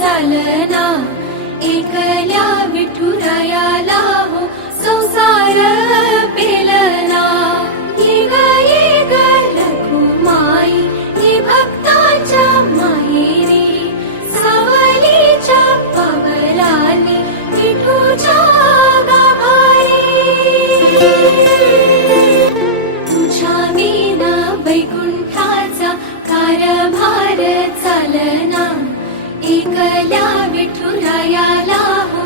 चालना, एकल्या विठुरायाला हो संसार पेलना। ये ग रघुमाई, ये भक्ताच्या माहेरी, सावलीच्या पावलांनी विठूच्या गाभारी। तुझ्या विना वैकुंठाचा कारभार चालना, एकल्या विठुरायाला हो